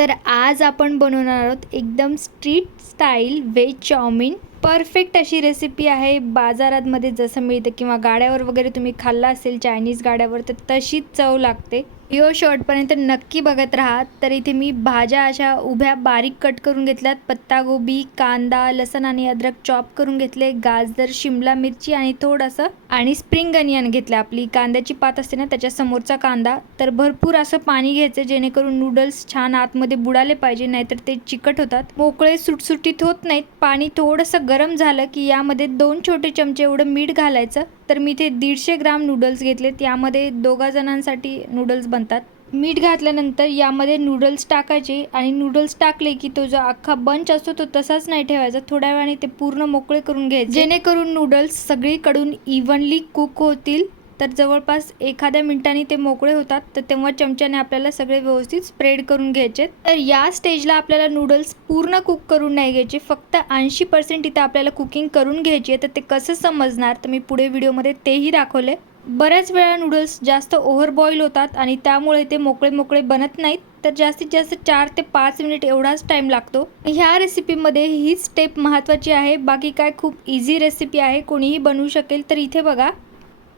तर आज आपण बनवणार आहोत एकदम street style veg chowmein perfect अशी रेसिपी आहे. बाजारातमध्ये जसं मिळतं किंवा गाड्यावर वगैरे तुम्ही खाल्ला असेल चायनीज गाड्यावर तर तशीच चव लागते. व्हिडिओ शॉर्टपर्यंत नक्की बघत राहा. तर इथे मी भाज्या अशा उभ्या बारीक कट करून घेतल्यात. पत्तागोबी कांदा लसण आणि अद्रक चॉप करून घेतले. गाजर शिमला मिरची आणि थोडंसं आणि स्प्रिंग अनियन घेतलं. आपली कांद्याची पात असते ना त्याच्या समोरचा कांदा. तर भरपूर असं पाणी घ्यायचं जेणेकरून नूडल्स छान आतमध्ये बुडाले पाहिजे नाहीतर ते चिकट होतात. मोकळे सुटसुटीत होत नाहीत. पाणी थोडंसं गरम झालं की यामध्ये दोन छोटे चमचे एवढं मीठ घालायचं. तर मी इथे दीडशे ग्राम नूडल्स घेतलेत यामध्ये दोघा जणांसाठी नूडल्स बनतात. मीठ घातल्यानंतर यामध्ये नूडल्स टाकायचे आणि नूडल्स टाकले की तो जो अख्खा बंच असतो तो तसाच नाही ठेवायचा. थोड्या वेळाने ते पूर्ण मोकळे करून घ्यायचे. जेणेकरून नूडल्स सगळीकडून इव्हनली कुक होतील. तर जवळपास एखाद्या मिनिटांनी ते मोकळे होतात तर तेव्हा चमच्याने आपल्याला सगळे व्यवस्थित स्प्रेड करून घ्यायचे. तर या स्टेजला आपल्याला नूडल्स पूर्ण कुक करून नाही घ्यायचे फक्त ऐंशी पर्सेंट इथं आपल्याला कुकिंग करून घ्यायची आहे तर ते कसं समजणार? तर मी पुढे व्हिडिओमध्ये तेही दाखवले. बऱ्याच वेळा नूडल्स जास्त ओव्हर बॉईल होतात आणि त्यामुळे ते मोकळे मोकळे बनत नाहीत तर जास्तीत जास्त चार ते पाच मिनिट एवढाच टाईम लागतो. ह्या रेसिपीमध्ये ही स्टेप महत्त्वाची आहे बाकी काय खूप इझी रेसिपी आहे कोणीही बनवू शकेल तर इथे बघा.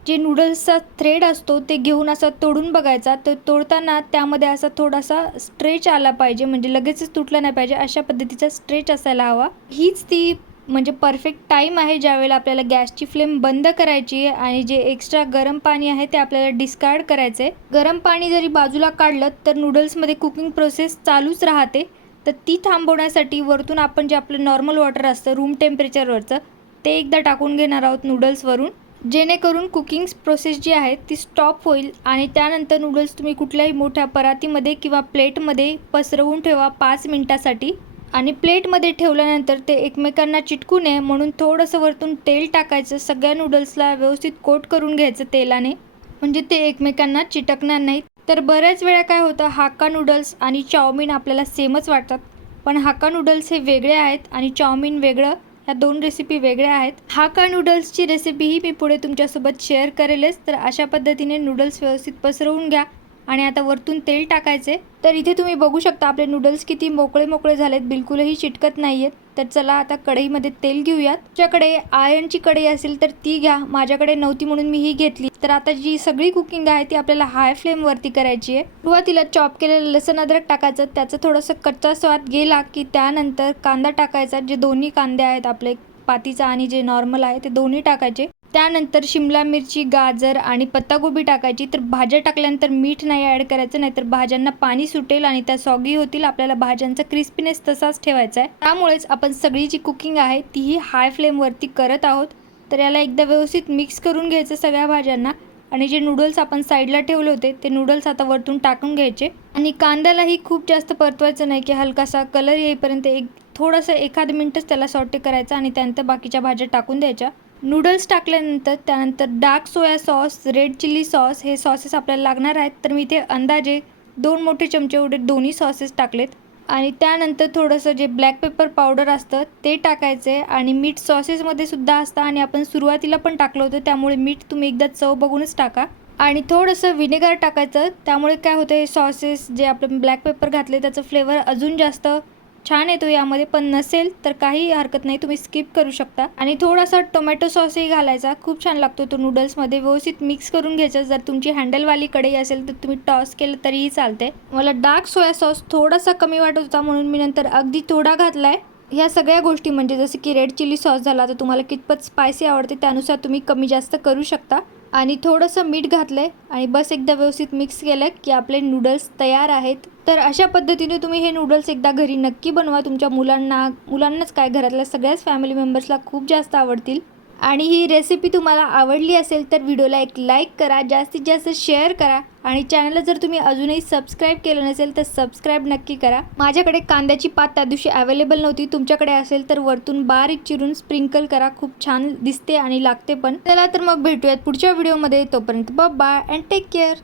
जे नूडल्सचा थ्रेड असतो ते घेऊन असा तोडून बघायचा. तर तोडताना त्यामध्ये असा थोडासा स्ट्रेच आला पाहिजे म्हणजे लगेचच तुटला नाही पाहिजे अशा पद्धतीचा स्ट्रेच असायला हवा. हीच ती म्हणजे परफेक्ट टाईम आहे ज्यावेळेला आपल्याला गॅसची फ्लेम बंद करायची आहे आणि जे एक्स्ट्रा गरम पाणी आहे ते आपल्याला डिस्कार्ड करायचं आहे गरम पाणी जरी बाजूला काढलं तर नूडल्समध्ये कुकिंग प्रोसेस चालूच राहते. तर ती थांबवण्यासाठी वरतून आपण जे आपलं नॉर्मल वॉटर असतं रूम टेम्परेचरवरचं ते एकदा टाकून घेणार आहोत नूडल्सवरून जेणेकरून कुकिंग प्रोसेस जी आहे ती स्टॉप होईल आणि त्यानंतर नूडल्स तुम्ही कुठल्याही मोठ्या परातीमध्ये किंवा प्लेटमध्ये पसरवून ठेवा पाच मिनटासाठी. आणि प्लेटमध्ये ठेवल्यानंतर ते एकमेकांना चिटकू नये म्हणून थोडंसं वरतून तेल टाकायचं सगळ्या नूडल्सला व्यवस्थित कोट करून घ्यायचं तेलाने. म्हणजे ते एकमेकांना चिटकणार नाहीत. तर बऱ्याच वेळा काय होतं हाका नूडल्स आणि चाऊमिन आपल्याला सेमच वाटतात. पण हाका नूडल्स हे वेगळे आहेत आणि चाऊमिन वेगळं ह्या दोन रेसिपी वेगळ्या आहेत. हाका नूडल्सची रेसिपीही मी पुढे तुमच्यासोबत शेअर करेलच. तर अशा पद्धतीने नूडल्स व्यवस्थित पसरवून घ्या. आणि आता वरतून तेल टाकायचे. तर इथे तुम्ही बघू शकता आपले नूडल्स किती मोकळे मोकळे झालेत. बिलकुलही चिटकत नाही आहेत तर चला आता कढईमध्ये तेल घेऊयात. तुमच्याकडे आयर्नची कढई असेल तर ती घ्या. माझ्याकडे नव्हती म्हणून मी ही घेतली. तर आता जी सगळी कुकिंग आहे ती आपल्याला हाय फ्लेमवरती करायची आहे सुरुवातीला चॉप केलेलं लसण अद्रक टाकायचं. त्याचं थोडंसं कच्चा स्वाद गेला की त्यानंतर कांदा टाकायचा. जे दोन्ही कांदे आहेत आपले पातीचा आणि जे नॉर्मल आहे ते दोन्ही टाकायचे. त्यानंतर शिमला मिरची गाजर आणि पत्तागोबी टाकायची. तर भाज्या टाकल्यानंतर मीठ नाही ॲड करायचं नाहीतर भाज्यांना पाणी सुटेल आणि त्या सॉगी होतील. आपल्याला भाज्यांचा क्रिस्पीनेस तसाच ठेवायचा आहे. त्यामुळेच आपण सगळी जी कुकिंग आहे तीही हाय फ्लेमवरती करत आहोत. तर याला एकदा व्यवस्थित मिक्स करून घ्यायचं सगळ्या भाज्यांना. आणि जे नूडल्स आपण साईडला ठेवले होते ते नूडल्स आता वरतून टाकून घ्यायचे. आणि कांद्यालाही खूप जास्त परतवायचं नाही की हलकासा कलर येईपर्यंत एक थोडंसं एखाद मिनटच त्याला सॉटे करायचं आणि त्यानंतर बाकीच्या भाज्या टाकून द्यायच्या. नूडल्स टाकल्यानंतर त्यानंतर dark soya sauce red chilli sauce हे सॉसेस आपल्याला लागणार आहेत. तर मी इथे अंदाजे दोन मोठे चमचे एवढे दोन्ही सॉसेस टाकलेत. आणि त्यानंतर थोडंसं जे ब्लॅक पेपर पावडर असतं ते टाकायचे आणि मीठ सॉसेसमध्ये सुद्धा असतं. आणि आपण सुरुवातीला पण टाकलं होतं. त्यामुळे मीठ तुम्ही एकदा चव बघूनच टाका. आणि थोडंसं विनेगर टाकायचं. त्यामुळे काय होतं हे सॉसेस जे आपण ब्लॅक पेपर घातले त्याचं फ्लेवर अजून जास्त छान येतो यामध्ये पण नसेल तर काही हरकत नाही तुम्ही स्किप करू शकता. आणि थोडासा टोमॅटो सॉसही घालायचा खूप छान लागतो तो नूडल्समध्ये व्यवस्थित मिक्स करून घ्यायचा जर तुमची हँडलवाली कढई असेल तर तुम्ही टॉस केलं तरीही चालते मला डार्क सोया सॉस थोडासा कमी वाटत होता म्हणून मी नंतर अगदी थोडा घातलाय. ह्या सगळ्या गोष्टी म्हणजे जसं की रेड चिली सॉस झाला तर तुम्हाला कितपत स्पायसी आवडते त्यानुसार तुम्ही कमी जास्त करू शकता. आणि थोडंसं मीठ घातलं आहे आणि बस एकदा व्यवस्थित मिक्स केलं की आपले नूडल्स तयार आहेत. तर अशा पद्धतीने तुम्ही हे नूडल्स एकदा घरी नक्की बनवा. तुमच्या मुलांना मुलांनाच काय घरातल्या सगळ्याच फॅमिली मेंबर्सला खूप जास्त आवडतील. आणि ही रेसिपी तुम्हाला आवडली असेल तर व्हिडिओला एक लाईक करा जास्तीत जास्त शेअर करा. आणि चॅनलला जर तुम्ही अजूनही सबस्क्राईब केलं नसेल तर सबस्क्राईब नक्की करा. माझ्याकडे कांद्याची पात त्या दिवशी अवेलेबल नव्हती. तुमच्याकडे असेल तर वरतून बारीक चिरून स्प्रिंकल करा. खूप छान दिसते आणि लागते पण. चला तर मग भेटूयात पुढच्या व्हिडिओमध्ये तोपर्यंत बाय अँड टेक केअर